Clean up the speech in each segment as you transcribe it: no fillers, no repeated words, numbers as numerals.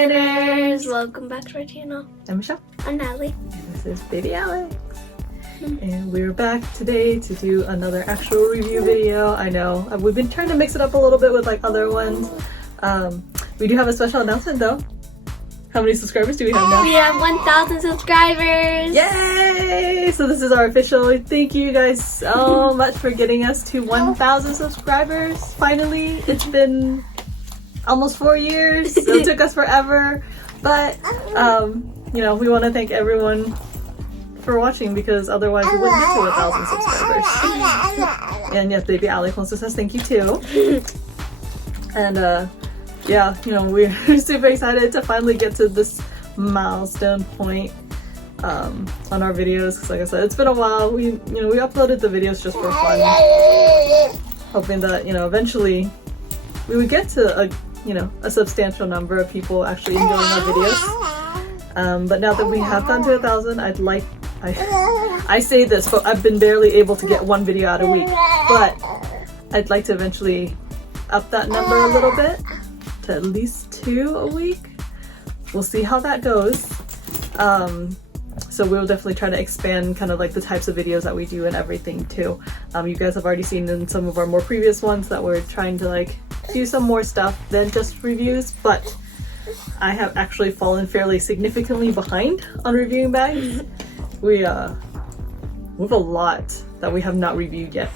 Nguyeners! Welcome back to our channel. I'm Michelle. I'm Natalie. And this is Baby Alex. And we're back today to do another actual review video. I know we've been trying to mix it up a little bit with like other ones. We do have a special announcement though. How many subscribers do we have now? We have 1,000 subscribers! Yay! So this is our official. Thank you guys so much for getting us to 1,000 subscribers. Finally, it's been almost 4 years. It took us forever, but you know, we want to thank everyone for watching because otherwise we wouldn't get to 1,000 subscribers. And yes, Baby Alex wants to say thank you too. And yeah, you know, we're super excited to finally get to this milestone point on our videos. Because like I said, it's been a while. We uploaded the videos just for fun, hoping that, you know, eventually we would get to a substantial number of people actually enjoying our videos. But now that we have gone to 1,000, I say this, but I've been barely able to get one video out a week. But I'd like to eventually up that number a little bit to at least 2 a week. We'll see how that goes. So we'll definitely try to expand kind of like the types of videos that we do and everything too. You guys have already seen in some of our more previous ones that we're trying to like do some more stuff than just reviews, but I have actually fallen fairly significantly behind on reviewing bags. We have a lot that we have not reviewed yet.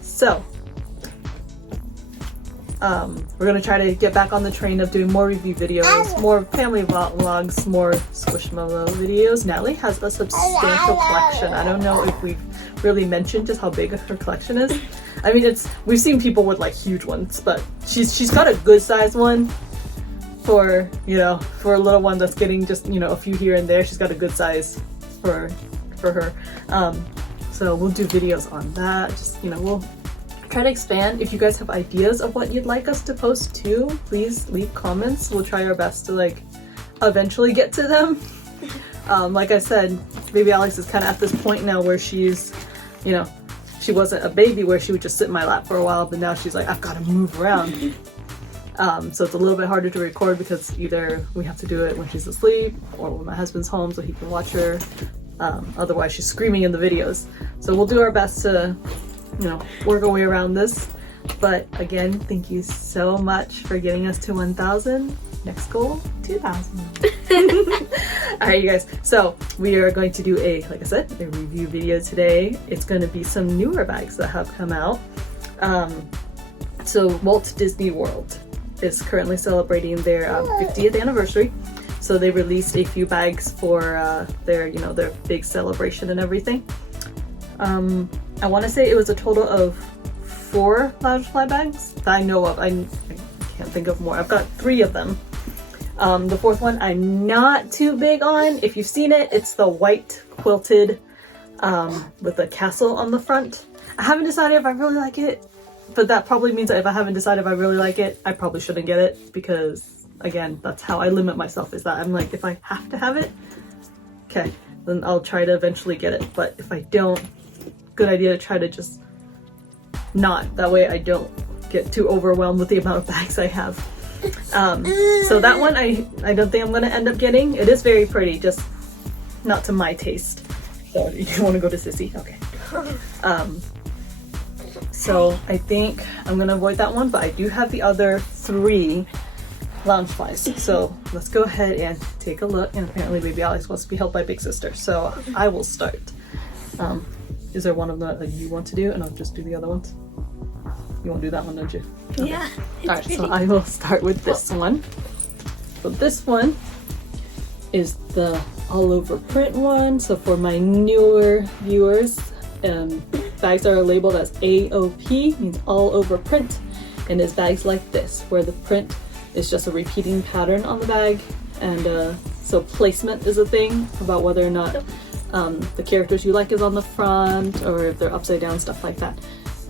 So we're gonna try to get back on the train of doing more review videos, more family vlogs, more Squishmallow videos. Natalie has a substantial collection. I don't know if we've really mentioned just how big her collection is. I mean, we've seen people with like huge ones, but she's got a good size one for, you know, for a little one that's getting just, you know, a few here and there. She's got a good size for her. So we'll do videos on that. Just, you know, we'll try to expand. If you guys have ideas of what you'd like us to post too, please leave comments. We'll try our best to like eventually get to them. Like I said, Baby Alex is kind of at this point now where she's, you know, she wasn't a baby where she would just sit in my lap for a while, but now she's like, I've got to move around. So it's a little bit harder to record because either we have to do it when she's asleep or when my husband's home so he can watch her. Otherwise she's screaming in the videos. So we'll do our best to, you know, work our way around this. But again, thank you so much for getting us to 1,000. Next goal, 2,000. Alright, you guys, so we are going to do like I said, a review video today. It's going to be some newer bags that have come out. So Walt DisneyWorld is currently celebrating their 50th anniversary. So they released a few bags for their big celebration and everything. I want to say it was a total of 4 Loungefly bags that I know of. I can't think of more. I've got 3 of them. The 4th one I'm not too big on. If you've seen it, it's the white quilted with a castle on the front. I haven't decided if I really like it, but that probably means that if I haven't decided if I really like it, I probably shouldn't get it because, again, that's how I limit myself, is that I'm like, if I have to have it, okay, then I'll try to eventually get it. But if I don't, good idea to try to just not. That way I don't get too overwhelmed with the amount of bags I have. So that one I don't think I'm going to end up getting. It is very pretty, just not to my taste. So you want to go to Sissy? Okay. So I think I'm going to avoid that one, but I do have the other 3 Loungeflies. So let's go ahead and take a look. And apparently Baby Alex wants to be helped by Big Sister, so I will start. Is there one of them that you want to do, and I'll just do the other ones? You want to do that one, don't you? Okay. Yeah. Alright, so I will start with this one. So this one is the all over print one. So for my newer viewers, bags are labeled as AOP, means all over print, and it's bags like this where the print is just a repeating pattern on the bag, and so placement is a thing about whether or not the characters you like is on the front or if they're upside down, stuff like that.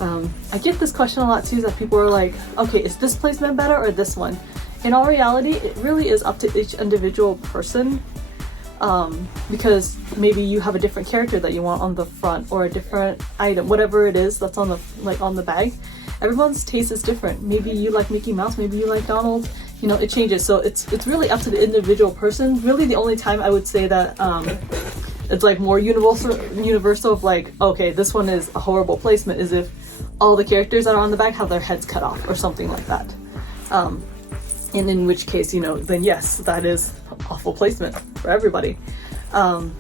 I get this question a lot too, that people are like, okay, is this placement better or this one? In all reality, it really is up to each individual person, because maybe you have a different character that you want on the front or a different item, whatever it is that's on the bag. Everyone's taste is different. Maybe you like Mickey Mouse, maybe you like Donald, you know, it changes. So it's really up to the individual person. Really, the only time I would say that it's like more universal of like, okay, this one is a horrible placement, is if all the characters that are on the bag have their heads cut off or something like that. And in which case, you know, then yes, that is awful placement for everybody. And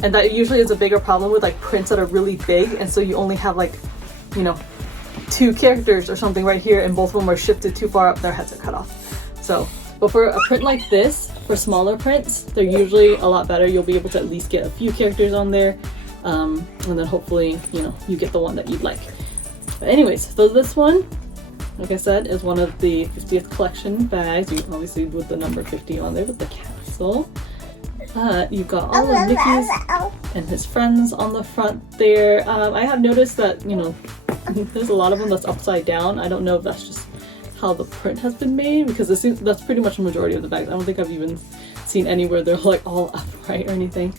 that usually is a bigger problem with like prints that are really big, and so you only have like, you know, 2 characters or something right here, and both of them are shifted too far up, their heads are cut off. So, but for a print like this, for smaller prints, they're usually a lot better. You'll be able to at least get a few characters on there, and then hopefully, you know, you get the one that you'd like. But anyways, so this one, like I said, is one of the 50th collection bags. You obviously with the number 50 on there with the capsule. You've got all of Mickey's and his friends on the front there. I have noticed that, you know, there's a lot of them that's upside down. I don't know if that's just how the print has been made, because that's pretty much the majority of the bags. I don't think I've even seen anywhere they're like all upright or anything.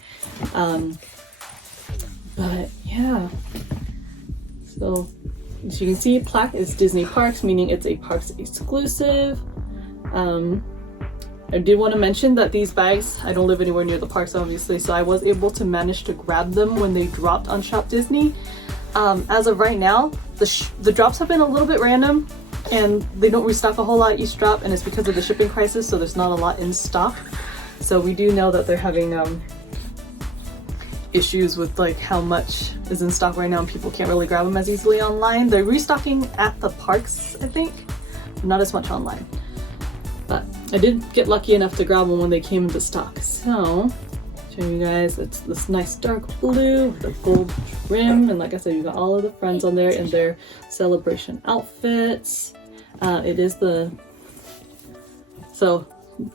But yeah, so as you can see, plaque is Disney Parks, meaning it's a Parks exclusive. I did want to mention that these bags, I don't live anywhere near the parks obviously, so I was able to manage to grab them when they dropped on Shop Disney. As of right now, the drops have been a little bit random, and they don't restock a whole lot each drop, and it's because of the shipping crisis, so there's not a lot in stock. So we do know that they're having issues with like how much is in stock right now, and people can't really grab them as easily online. They're restocking at the parks, I think, but not as much online. But I did get lucky enough to grab them when they came into stock. So, show you guys, it's this nice dark blue with a gold trim, and like I said, you got all of the friends on there in their celebration outfits. It is the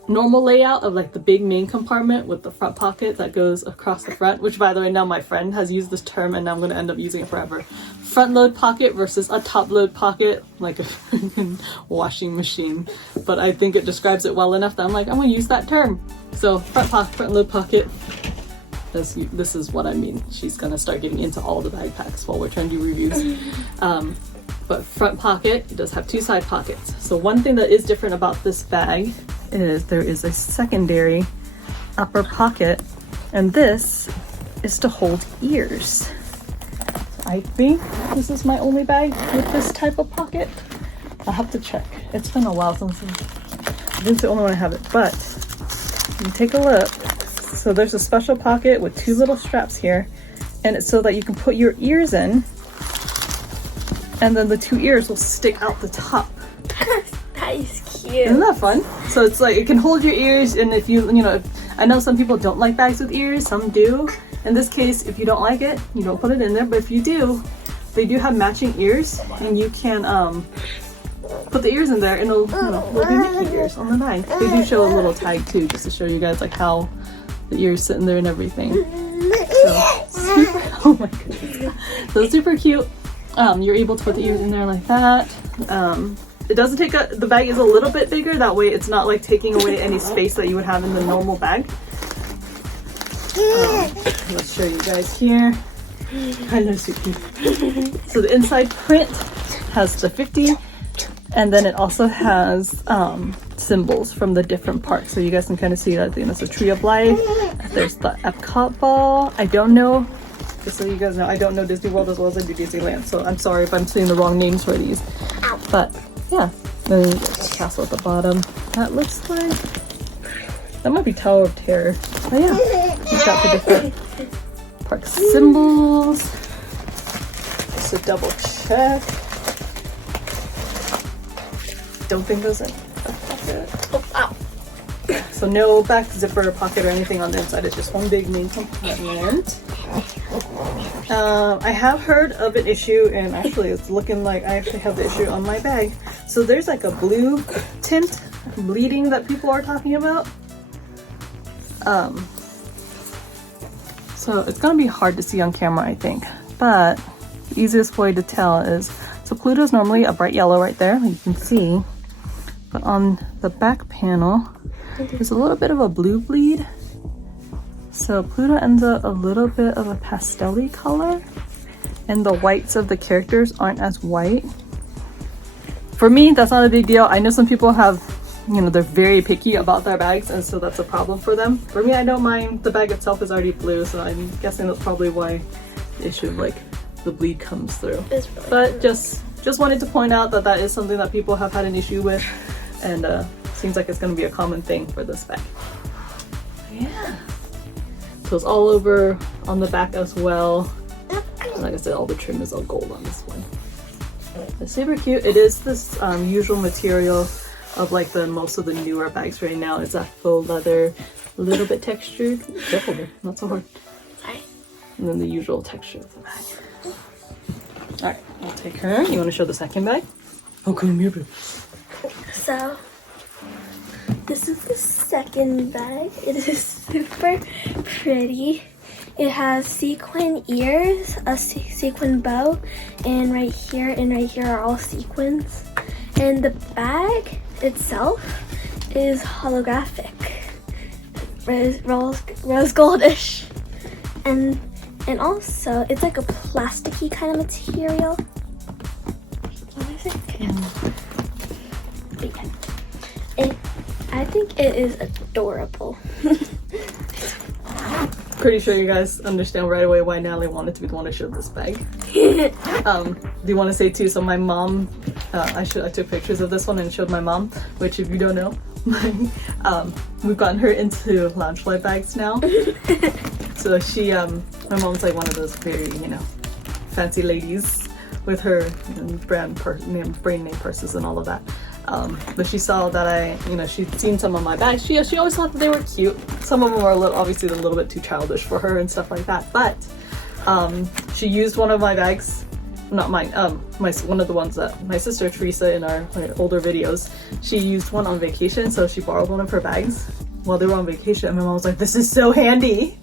normal layout of like the big main compartment with the front pocket that goes across the front, which by the way, now my friend has used this term and now I'm going to end up using it forever. Front load pocket versus a top load pocket, like a washing machine. But I think it describes it well enough that I'm like, I'm going to use that term. So front load pocket, this is what I mean. She's going to start getting into all the backpacks while we're trying to do reviews. But front pocket, it does have 2 side pockets. So one thing that is different about this bag is there is a secondary upper pocket, and this is to hold ears. I think this is my only bag with this type of pocket. I'll have to check. It's been a while since I think it's the only one I have it, but you take a look. So there's a special pocket with 2 little straps here, and it's so that you can put your ears in, and then the 2 ears will stick out the top. That is cute. Isn't that fun? So it's like it can hold your ears, and if you know, I know some people don't like bags with ears, some do. In this case, if you don't like it, you don't put it in there, but if you do, they do have matching ears, and you can put the ears in there, and it'll, you know, it'll be Mickey ears on the bag. They do show a little tag too, just to show you guys like how the ears sit in there and everything. So super, oh my goodness. So super cute. You're able to put the ears in there like that. It doesn't take the bag is a little bit bigger, that way it's not like taking away any space that you would have in the normal bag. Let's show you guys here. I know, so cute. So the inside print has the 50, and then it also has symbols from the different parks, so you guys can kind of see that. There's a Tree of Life, there's the Epcot ball. I don't know, just so you guys know, I don't know Disney World as well as I do Disneyland, so I'm sorry if I'm saying the wrong names for these. But yeah, then there's the castle at the bottom. That looks like, that might be Tower of Terror. Oh yeah, you've got the different park symbols. Just to double check. Don't think there's a pocket. Oh, ow. So no back zipper pocket or anything on the inside, it's just one big main compartment. I have heard of an issue, and actually it's looking like I actually have the issue on my bag. So there's like a blue tint bleeding that people are talking about. So it's gonna be hard to see on camera, I think, but the easiest way to tell is, so Pluto's normally a bright yellow right there, you can see, but on the back panel there's a little bit of a blue bleed. So Pluto ends up a little bit of a pastel-y color, and the whites of the characters aren't as white. For me, that's not a big deal. I know some people have you know, they're very picky about their bags, and so that's a problem for them. For me, I don't mind. The bag itself is already blue, so I'm guessing that's probably why the issue of like the bleed comes through. It's really but cool. just wanted to point out that that is something that people have had an issue with, and seems like it's going to be a common thing for this bag. Yeah. So it's all over on the back as well. And like I said, all the trim is all gold on this one. It's super cute. It is this usual material of like the most of the newer bags right now. It's that faux leather, a little bit textured. Careful there, not so hard. Sorry. And then the usual texture of the bag. Alright, I'll take her. You want to show the second bag? Oh, come here, babe. So, this is the second bag. It is super pretty. It has sequin ears, a sequin bow, and right here are all sequins. And the bag itself is holographic, rose goldish, and also it's like a plasticky kind of material. What is it? Yeah. I think it is adorable. Pretty sure you guys understand right away why Natalie wanted to be the one to show this bag. Do you want to say too? So my mom, I took pictures of this one and showed my mom. Which, if you don't know, we've gotten her into Loungefly bags now. So she, my mom's like one of those very, you know, fancy ladies with her brand name purses and all of that. But she saw that she'd seen some of my bags. She always thought that they were cute. Some of them are obviously a little bit too childish for her and stuff like that. But she used one of my bags, not mine, one of the ones that my sister Teresa in our older videos, she used one on vacation. So she borrowed one of her bags while they were on vacation. And my mom was like, "This is so handy."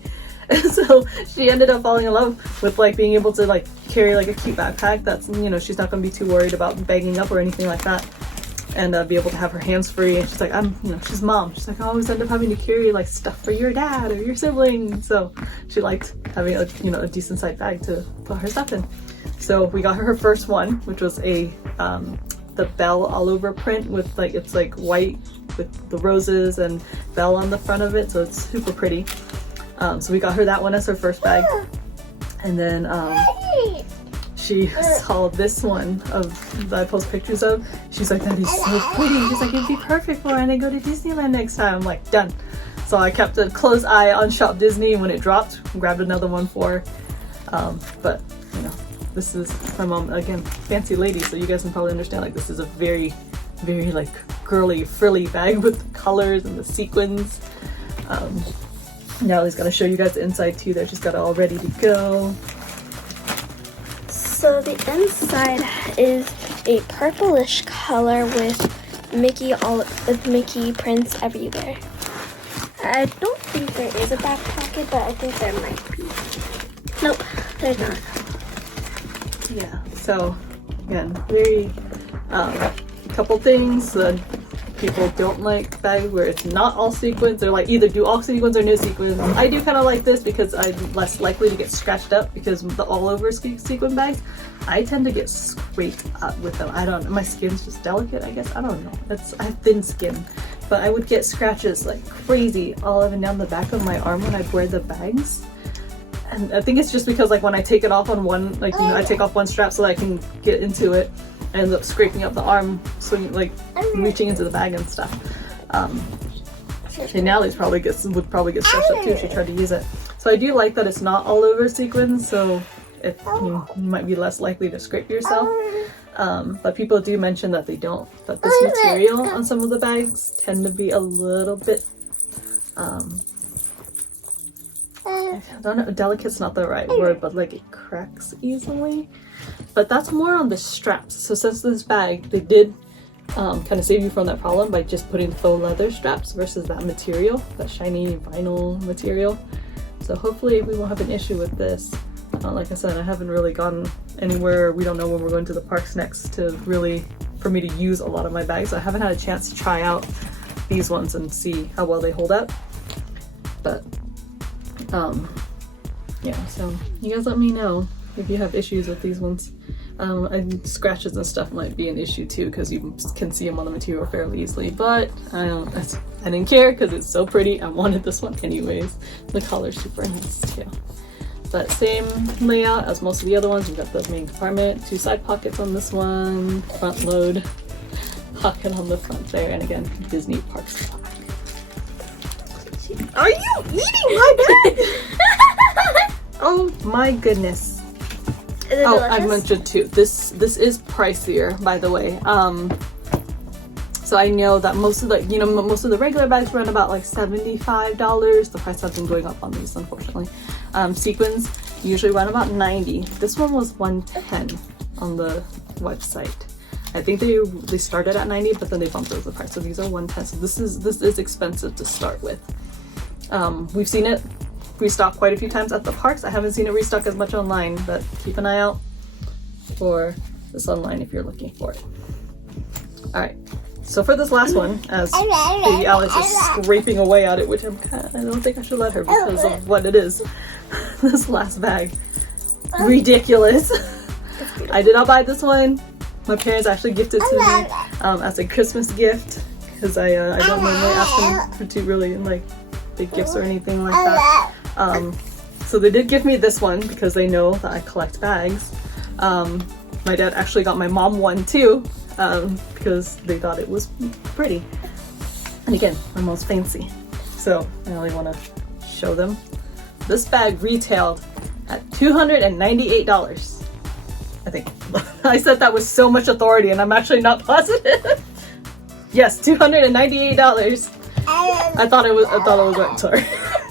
And so she ended up falling in love with like being able to like carry like a cute backpack that's, you know, she's not going to be too worried about bagging up or anything like that. And be able to have her hands free. And she's like, she's mom. She's like, I always end up having to carry like stuff for your dad or your sibling. So she liked having a decent sized bag to put her stuff in. So we got her first one, which was the bell all over print with like, it's like white with the roses and bell on the front of it. So it's super pretty. So we got her that one as her first bag. And then she saw this one that I post pictures of. She's like, that is so pretty. She's like, it'd be perfect for when I go to Disneyland next time. I'm like, done. So I kept a close eye on Shop Disney. When it dropped, grabbed another one for her. But you know, this is my mom, again, fancy lady, so you guys can probably understand like this is a very, very like girly frilly bag with the colors and the sequins. Natalie's gonna show you guys the inside too. They're just got it all ready to go. So the inside is a purplish color with Mickey prints everywhere. I don't think there is a back pocket, but I think there might be. Nope, there's not. Yeah, so again, very couple things that people don't like bags where it's not all sequins. They're like either do all sequins or no sequins. I do kind of like this because I'm less likely to get scratched up, because the all over sequin bags, I tend to get scraped up with them. I don't know, my skin's just delicate, I guess. I don't know. I have thin skin, but I would get scratches like crazy all up and down the back of my arm when I'd wear the bags. And I think it's just because like when I take it off on one, like, you know, I take off one strap so that I can get into it, I end up scraping up the arm, swinging, like reaching into the bag and stuff. And Natalie would probably get stretched up too if she tried to use it. So I do like that it's not all over sequins, so if you might be less likely to scrape yourself. But people do mention that that this material on some of the bags tend to be a little bit I don't know, delicate's not the right word, but like it cracks easily. But that's more on the straps. So since this bag, they did kind of save you from that problem by just putting faux leather straps versus that material, that shiny vinyl material. So hopefully we won't have an issue with this. Like I said, I haven't really gone anywhere. We don't know when we're going to the parks next for me to use a lot of my bags. I haven't had a chance to try out these ones and see how well they hold up. But yeah, so you guys let me know if you have issues with these ones. And scratches and stuff might be an issue too, because you can see them on the material fairly easily, but I didn't care because it's so pretty. I wanted this one anyways. The color's super nice too. But same layout as most of the other ones. You've got the main compartment, 2 side pockets on this one, front load pocket on the front there, and again, Disney Parks style. Are you eating my bag? Oh my goodness. Oh, I mentioned too, this is pricier, by the way. So I know that most of the regular bags run about like $75. The price has been going up on these, unfortunately. Sequins usually run about $90. This one was $110 on the website. I think they started at $90, but then they bumped up the price. So these are $110. So this is expensive to start with. We've seen it restock quite a few times at the parks. I haven't seen it restock as much online, but keep an eye out for this online if you're looking for it. All right, so for this last one, as baby Alex is scraping away at it, which I don't think I should let her because of what it is. This last bag, ridiculous. I did not buy this one. My parents actually gifted it to me as a Christmas gift, because I don't normally ask them for two really like big gifts or anything like that. So they did give me this one because they know that I collect bags. My dad actually got my mom one too, because they thought it was pretty. And again, my mom's fancy. So I really want to show them. This bag retailed at $298, I think. I said that with so much authority and I'm actually not positive. Yes, $298. I thought it was right, sorry.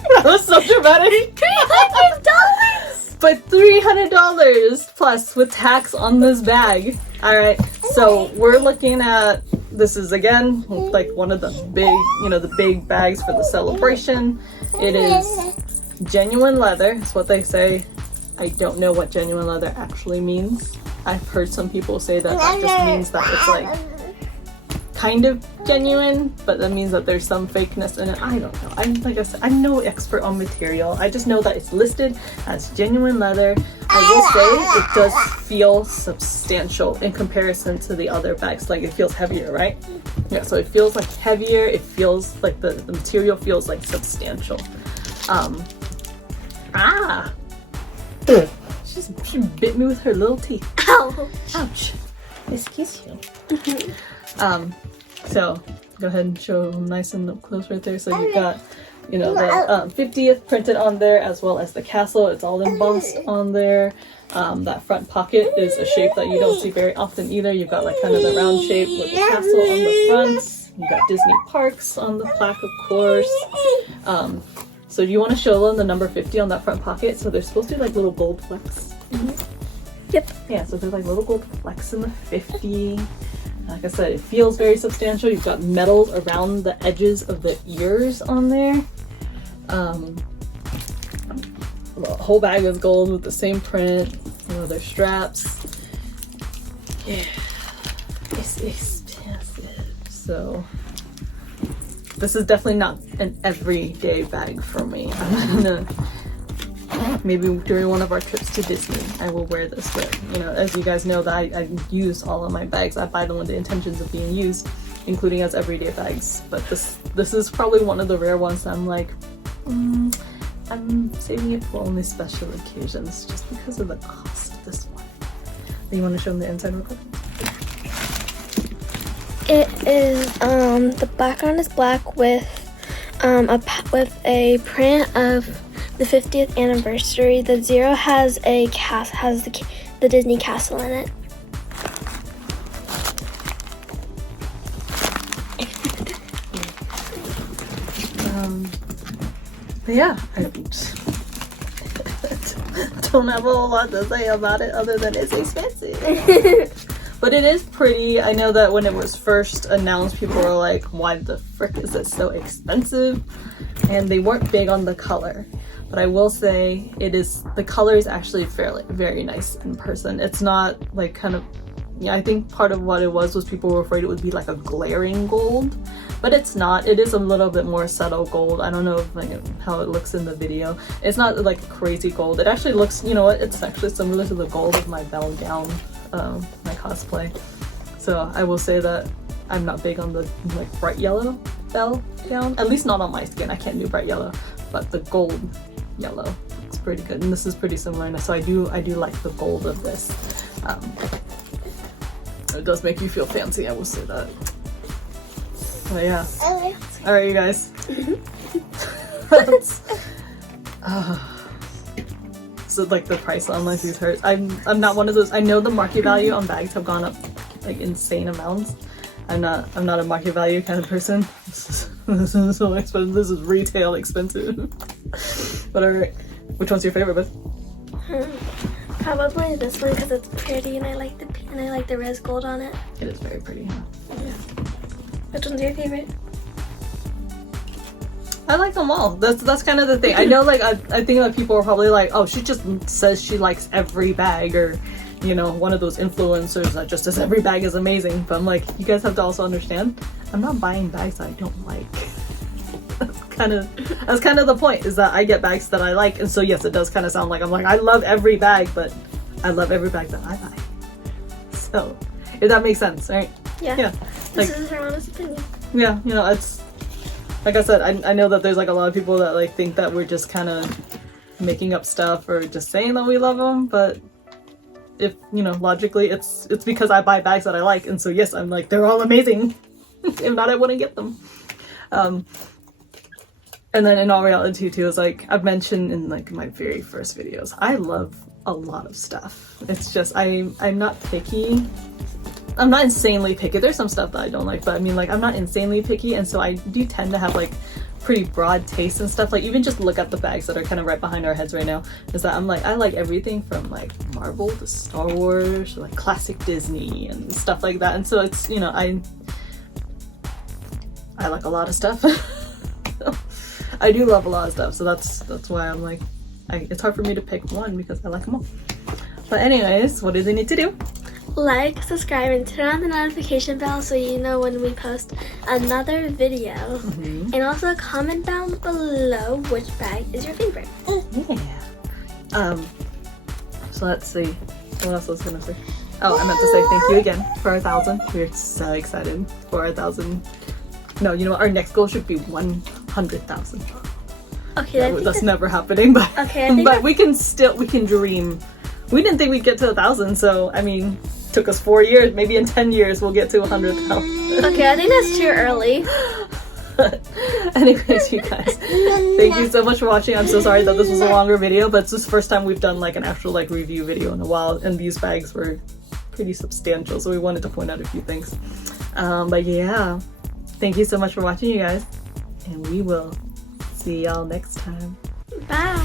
That was so dramatic. $300! But $300 plus with tax on this bag. Alright, so we're looking at, this is again like one of the big, the big bags for the celebration. It is genuine leather, is what they say. I don't know what genuine leather actually means. I've heard some people say that just means that it's like kind of genuine, but that means that there's some fakeness in it. I don't know. Like I said, I'm no expert on material. I just know that it's listed as genuine leather. I will say it does feel substantial in comparison to the other bags. Like it feels heavier, right? Yeah, so it feels like heavier. It feels like the material feels like substantial. She bit me with her little teeth. Ow! Ouch! Excuse you. So go ahead and show nice and up close right there. So you've got, the 50th printed on there, as well as the castle. It's all embossed on there. That front pocket is a shape that you don't see very often either. You've got like kind of the round shape with the castle on the front. You've got Disney Parks on the plaque, of course. So do you want to show them the number 50 on that front pocket? So they're supposed to be like little gold flecks. Yep. Yeah, so they're like little gold flecks in the 50. Like I said, it feels very substantial. You've got metals around the edges of the ears on there. The whole bag is gold with the same print. Their straps. Yeah, it's expensive. So this is definitely not an everyday bag for me. I'm gonna, maybe during one of our trips to Disney, I will wear this. But as you guys know, that I use all of my bags. I buy them with the intentions of being used, including as everyday bags. But this is probably one of the rare ones that I'm like, I'm saving it for only special occasions, just because of the cost of this one. Do you want to show them the inside real quick? It is the background is black with a print of the 50th anniversary. The 0 has the Disney castle in it. But yeah, I don't have a whole lot to say about it other than it's expensive. But it is pretty. I know that when it was first announced, people were like, why the frick is it so expensive? And they weren't big on the color. But I will say the color is actually very nice in person. It's not like kind of, I think part of what it was people were afraid it would be like a glaring gold, but it's not. It is a little bit more subtle gold. I don't know how it looks in the video. It's not like crazy gold. It actually looks, it's actually similar to the gold of my bell gown my cosplay. So I will say that I'm not big on the like bright yellow bell gown, at least not on my skin. I can't do bright yellow, but the gold yellow looks pretty good, and this is pretty similar. So I do like the gold of this. It does make you feel fancy, I will say that. But yeah. Alright, you guys. So like the price on my you've heard. I'm not one of those. I know the market value on bags have gone up like insane amounts. I'm not a market value kind of person. This is so expensive. This is retail expensive. But alright. Which one's your favorite, Beth? Probably this one because it's pretty and I like the rose gold on it. It is very pretty. Yeah. Which one's your favorite? I like them all. That's kind of the thing. I know, like I think that people are probably like, oh, she just says she likes every bag, or you know, one of those influencers that just says every bag is amazing. But I'm like, you guys have to also understand, I'm not buying bags that I don't like. That's kind of the point, is that I get bags that I like, and so yes, it does kind of sound like I'm like I love every bag, but I love every bag that I buy. So if that makes sense, right? Yeah. Like, this is her honest opinion. Yeah, you know, it's like I said, I know that there's like a lot of people that like think that we're just kind of making up stuff or just saying that we love them, but if you know, logically, it's because I buy bags that I like, and so yes, I'm like they're all amazing. If not, I wouldn't get them. And then in all reality too, is like I've mentioned in like my very first videos, I love a lot of stuff. It's just I'm not picky. I'm not insanely picky. There's some stuff that I don't like, but I mean, like I'm not insanely picky, and so I do tend to have like pretty broad taste and stuff. Like even just look at the bags that are kind of right behind our heads right now, is that I'm like I like everything from like Marvel to Star Wars to like classic Disney and stuff like that. And so it's, you know, I like a lot of stuff. I do love a lot of stuff, so that's why I'm like, it's hard for me to pick one because I like them all. But anyways, what do they need to do? Like, subscribe, and turn on the notification bell so you know when we post another video. And also comment down below which bag is your favorite. Yeah. So let's see. What else was I gonna say? Oh, I meant to say thank you again for 1,000. We're so excited for 1,000. No, you know what? Our next goal should be 100,000. Okay, that's never happening, but okay, I think but we can dream. We didn't think we'd get to 1,000, so I mean, it took us 4 years. Maybe in 10 years we'll get to 100,000. Okay, I think that's too early. Anyways, you guys, thank you so much for watching. I'm so sorry that this was a longer video, but it's the first time we've done like an actual like review video in a while, and these bags were pretty substantial, so we wanted to point out a few things. But yeah, thank you so much for watching, you guys, and we will see y'all next time. Bye.